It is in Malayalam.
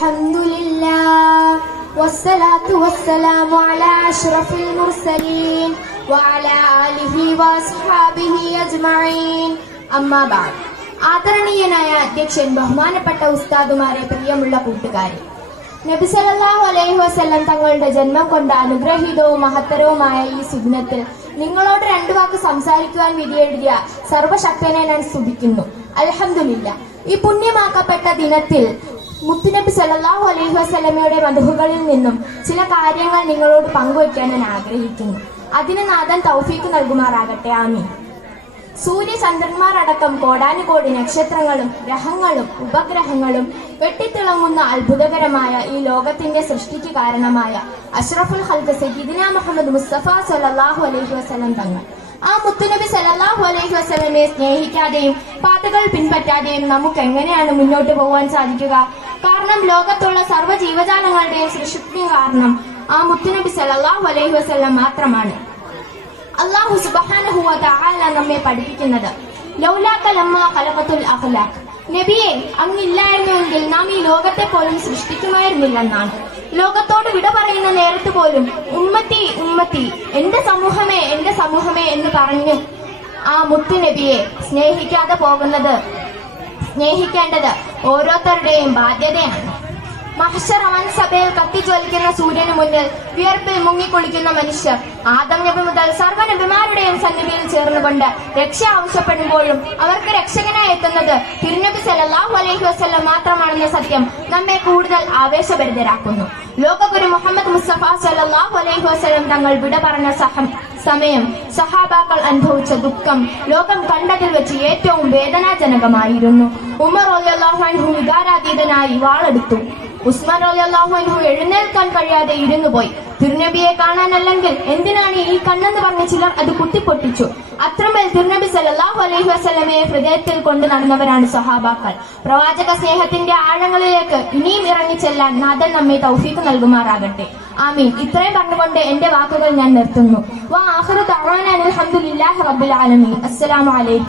الحمد لله والصلاة والسلام على أشرف المرسلين وعلى آله وأصحابه أجمعين أما بعد ആദരണീയനായ അധ്യക്ഷൻ ബഹുമാനപ്പെട്ട ഉസ്താദുമാരെ പ്രിയമുള്ള കൂട്ടുകാരെ നബി സല്ലല്ലാഹു അലൈഹി വസല്ലം തങ്ങളുടെ ജന്മം കൊണ്ട് അനുഗ്രഹീതവും മഹത്തരവുമായ ഈ സുദിനത്തിൽ നിങ്ങളോട് രണ്ടു വാക്ക് സംസാരിക്കുവാൻ വിധിയെഴുതിയ സർവശക്തനെ ഞാൻ സ്തുതിക്കുന്നു അൽഹംദുലില്ല ഈ പുണ്യമാക്കപ്പെട്ട ദിനത്തിൽ മുത്തുനബി സല്ലല്ലാഹു അലൈഹി വസല്ലമയുടെ മധുഹുകളിൽ നിന്നും ചില കാര്യങ്ങൾ നിങ്ങളോട് പങ്കുവയ്ക്കാൻ ഞാൻ ആഗ്രഹിക്കുന്നു. അതിന് നാഥൻ തൗഫീക്ക് നൽകുമാറാകട്ടെ. ആമീൻ. സൂര്യചന്ദ്രന്മാരടക്കം കോടാനുകോടി നക്ഷത്രങ്ങളും ഗ്രഹങ്ങളും ഉപഗ്രഹങ്ങളും വെട്ടിത്തിളങ്ങുന്ന അത്ഭുതകരമായ ഈ ലോകത്തിന്റെ സൃഷ്ടിക്ക് കാരണമായ അഷ്റഫുൽ ഹൽക്ക് സയ്യിദിന മുഹമ്മദ് മുസ്തഫ സല്ലല്ലാഹു അലൈഹി വസല്ലം തങ്ങൾ. ആ മുത്തുനബി സല്ലല്ലാഹു അലൈഹി വസല്ലമയെ സ്നേഹിക്കാതെയും പാതകൾ പിൻപറ്റാതെയും നമുക്ക് എങ്ങനെയാണ് മുന്നോട്ട് പോകാൻ സാധിക്കുക? കാരണം ലോകത്തുള്ള സർവ ജീവജാലങ്ങളുടെയും സൃഷ്ടിക്ക് കാരണം ആ മുത്തുനബി സല്ലാഹു അലൈഹി വസ്ലം മാത്രമാണ്. അള്ളാഹു സുബ്ഹാനഹു വ തആല നമ്മെ പഠിപ്പിക്കുന്നത്. നബിയെ അങ്ങില്ലായിരുന്നുവെങ്കിൽ നാം ഈ ലോകത്തെ പോലും സൃഷ്ടിക്കുമായിരുന്നില്ലെന്നാണ്. ലോകത്തോട് വിട പറയുന്ന നേരത്ത് പോലും ഉമ്മത്തി ഉമ്മത്തി എന്റെ സമൂഹമേ എന്റെ സമൂഹമേ എന്ന് പറഞ്ഞു ആ മുത്തു നബിയെ സ്നേഹിക്കാതെ പോകുന്നത് സ്നേഹിക്കേണ്ടത് ഓരോരുത്തരുടെയും ബാധ്യതയാണ്. മഹ്ഷർ സഭയിൽ കത്തിജ്വലിക്കുന്ന സൂര്യന് മുന്നിൽ വിയർപ്പിൽ മുങ്ങിക്കുളിക്കുന്ന മനുഷ്യർ ആദം നബി മുതൽ സർവനബിമാരുടെയും സന്നിധിയിൽ ചേർന്നുകൊണ്ട് രക്ഷ ആവശ്യപ്പെടുമ്പോഴും അവർക്ക് രക്ഷകനായി എത്തുന്നത് തിരുനബി സല്ലല്ലാഹു അലൈഹി വസല്ലം മാത്രമാണെന്ന സത്യം നമ്മെ കൂടുതൽ ആവേശഭരിതരാക്കുന്നു. ലോകഗുരു മുഹമ്മദ് മുസ്തഫ സല്ലല്ലാഹു അലൈഹി വസ്ലം തങ്ങൾ വിട പറഞ്ഞ സഹം സമയം സഹാബാക്കൾ അനുഭവിച്ച ദുഃഖം ലോകം കണ്ടതിൽ വെച്ച് ഏറ്റവും വേദനാജനകമായിരുന്നു. ഉമർ അൻഹു വികാരാതീതനായി വാളെടുത്തു. ഉസ്മാൻ അൻഹു എഴുന്നേൽക്കാൻ കഴിയാതെ ഇരുന്നു പോയി. തിരുനബിയെ കാണാനല്ലെങ്കിൽ എന്തിനാണ് ഈ കണ്ണെന്ന് പറഞ്ഞ ചിലർ അത് കുത്തിപ്പൊട്ടിച്ചു? അത്രമേൽ തിരുനബി സല്ലല്ലാഹു അലൈഹി വസല്ലമയെ ഹൃദയത്തിൽ കൊണ്ട് നടന്നവരാണ് സഹാബാക്കൾ പ്രവാചക സ്നേഹത്തിന്റെ ആഴങ്ങളിലേക്ക് ഇനിയും ഇറങ്ങിച്ചെല്ലാൻ നാഥൻ നമ്മെ തൗഫീഖ് നൽകുമാറാകട്ടെ. ആമീൻ. ഇത്രയും പറഞ്ഞുകൊണ്ട് എന്റെ വാക്കുകൾ ഞാൻ നിർത്തുന്നു. വാ ആലമീൻ. അസ്സലാമു അലൈക്കും.